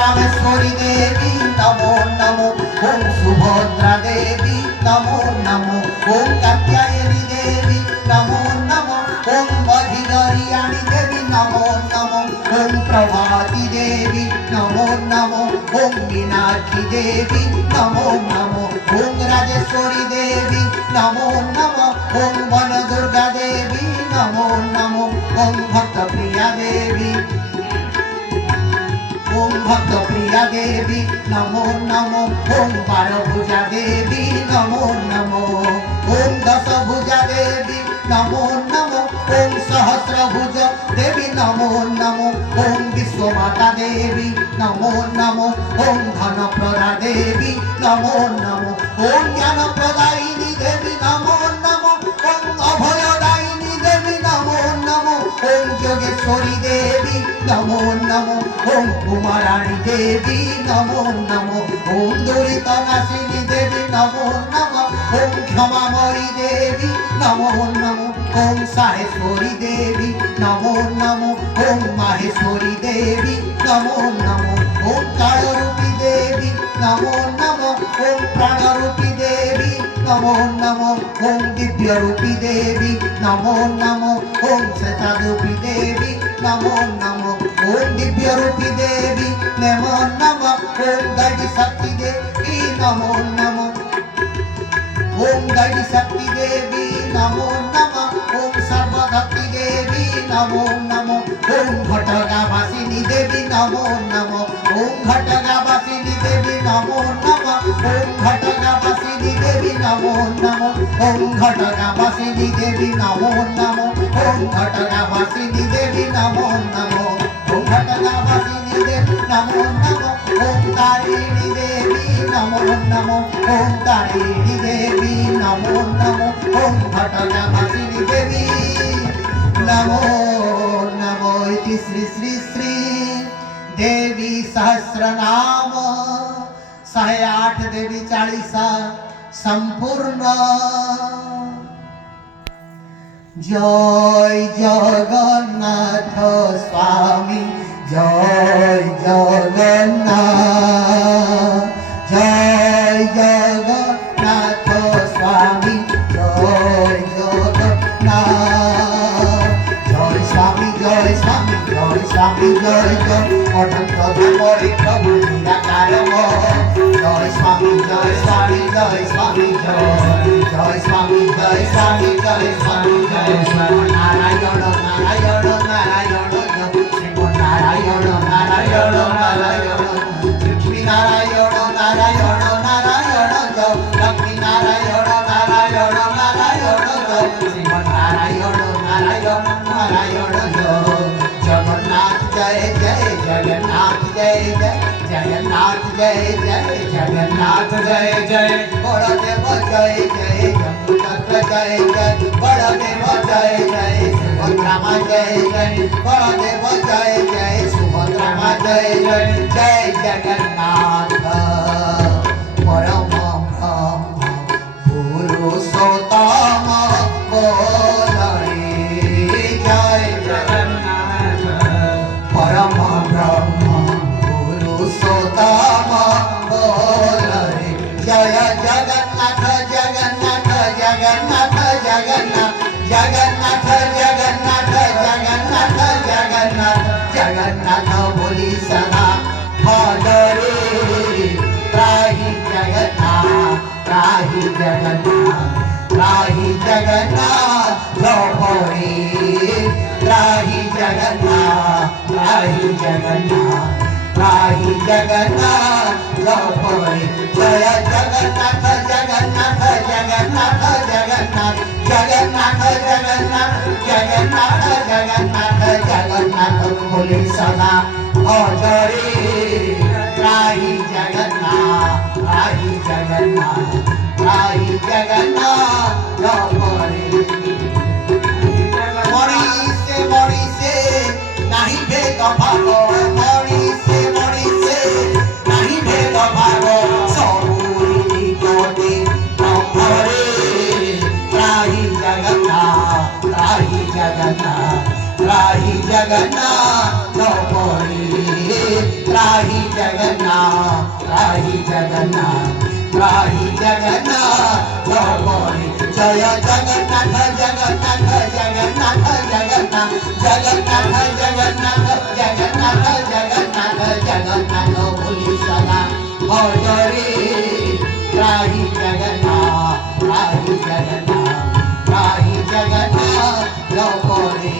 रामेश्वरी देवी नमो नमो ओम सुभद्रा देवी नमो नमो ओम कात्यायनी देवी नमो नमो ओम अधिगरियाणी देवी नमो नमो ओम प्रभाती देवी नमो नमो ओम मीनाक्षी देवी नमो नमो ओम Rajeshwari Devi Namo Namo ohm one Durga Devi Namo Namo ओम भक्तप्रिया देवी ओम भक्तप्रिया देवी नमो नमो ओम बारभुजा देवी नमो नमो ओम दशभुजा देवी नमो नमो ओम सहस्रभुज देवी नमो नमो ओम विश्वमाता देवी नमो नमो ओम धनप्रदा देवी नमो नमो ओम ज्ञानप्रदायिनी देवी नमो नमो ओम अभयदायिनी देवी नमो नमो ओम योगेश्वरी देवी नमो नमो ओम कुमाराणी देवी नमो नमो ओम दुरितनाशिनी देवी नमो नमो ओम क्षमामयी देवी नमो नमो ओम साहेश्वरी देवी नमो नमो ओम माहेश्वरी देवी नमो नमो ओम कालरूपी देवी नमो नमो ओम प्राणरूपी देवी नमो नमो ओम दिव्यरूपी देवी नमो नमो ओम श्वेतारूपी देवी नमो नमो ओम दिव्यरूपी देवी नमो नमो ओम दैवी शक्ति देवी नमो नमो ओम दैवी शक्ति देवी नमो नमो ओम सर्वशक्ति देवी नमो नमो ओम घटगावासिनी देवी नमो नमो ओम घटगावासिनी देवी नमो नमो ओम घटगावासिनी देवी नमो नमो ओम घटगावासिनी देवी नमो नमो ओम घटगावासिनी देवी नमो नमो ओम घटगावासिनी देवी नमो नमो ओम तारिणी देवी नमो नमो ओम तारिणी देवी नमो नमो ओम घटगावासिनी देवी नमो नमो इति श्री श्री श्री देवी सहस्रनाम 108 देवी 40 संपूर्ण। जय जगन्नाथ स्वामी जय जगन्नाथ जय जगन्नाथ स्वामी जय जगन्नाथ जय स्वामी जय स्वामी जय स्वामी जय जय अनंत धामरे प्रभु निराकार जय स्वामी जय स्वामी जय स्वामी जय स्वामी जय स्वामी जय स्वामी जय स्वामी नारायण नारायण नारायण श्रीमन नारायण नारायण नारायण लक्ष्मी नारायण नारायण नारायण लक्ष्मी नारायण नारायण नारायण श्रीमन नारायण नारायण नारायण जगन्नाथ जय जय जगन्नाथ जय जय जगन्नाथ जय जय जगन्नाथ जय जय बड़देव जय जय जम्बूतत्र जय जय बड़देव जय जय सुभद्रामा जय जय बड़देव जय जय सुभद्रामा जय जय जय जगन्नाथ परम ब्रह्म पुरुषोत्तम बोले जय जगन्नाथ परम ब्रह्म पुरुषोत्तम बोले जय जगन्नाथ जगन्नाथ जगन्नाथ जगन्नाथ जगन्नाथ जगन्नाथ जगन्नाथ जगन्नाथ जगन्नाथ बोली सदा भजरे त्राहि जगन्नाथ त्राहि जगन्नाथ त्राहि जगन्नाथ लोपरे त्राहि जगन्नाथ त्राहि जगन्नाथ त्राहि जगन्नाथ लोपरे जय जगन्नाथ जगन्नाथ जगन्नाथ जगन्नाथ जगन्नाथ जगन्नाथ जगन्नाथ जगन्नाथ जगन्नाथ बोले सदा भजरे त्राहि जगन्नाथ त्राहि जगन्नाथ त्राहि जगन्नाथ लोपरे मणि से नहीं भेद भाग मणि से नहीं भेद भाग सबुरी कोटि ब्रह्मरे त्राहि जगन्नाथ त्राहि जगन्नाथ त्राहि जगन्नाथ लोपरे त्राहि जगन्नाथ त्राहि जगन्नाथ त्राहि जगन्नाथ लवकोरे जय जगन्नाथ जगन्नाथ जगन्नाथ जगन्नाथ जगन्नाथ जगन्नाथ जगन्नाथ जगन्नाथ जगन्नाथ बोली सदा भजरे त्राहि जगन्नाथ त्राहि जगन्नाथ त्राहि जगन्नाथ लवकोरे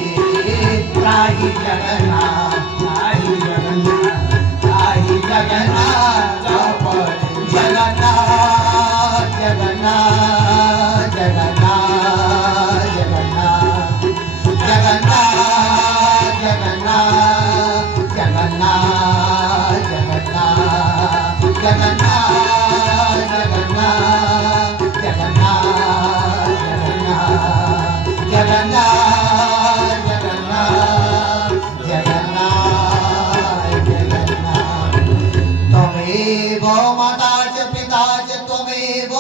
त्राहि जगन्नाथ त्राहि जगन्नाथ त्राहि जगन्नाथ लवकोरे जगन्नाथ जगन्नाथ जगन्नाथ जगन्नाथ जगन्नाथ जगन्नाथ जगन्नाथ जगन्नाथ जगन्नाथ जगन्नाथ जगन्नाथ जगन्नाथ जगन्नाथ जगन्नाथ त्वमेव माता च पिता च त्वमेव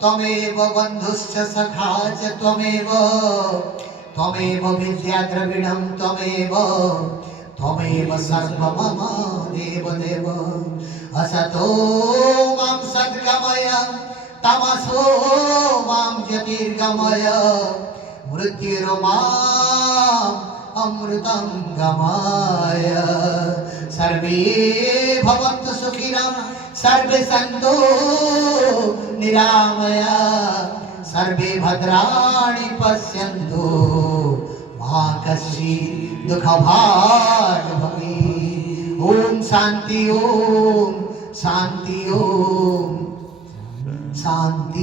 त्वमेव बन्धुश्च सखा च त्वमेव त्वमेव विद्या द्रविणं त्वमेव त्वमेव सर्वं मम देवदेव असतो मां सद्गमय तमसो मां ज्योतिर्गमय मृत्युर्माम् अमृतं गमाय सर्वे भवन्तु सुखिनः सर्वे सन्तु निरामया सर्वे भद्राणि पश्यन्तु मा कश्चित् दुःखभाग् भवेत् ॐ शान्ति ॐ शान्ति ॐ शान्ति।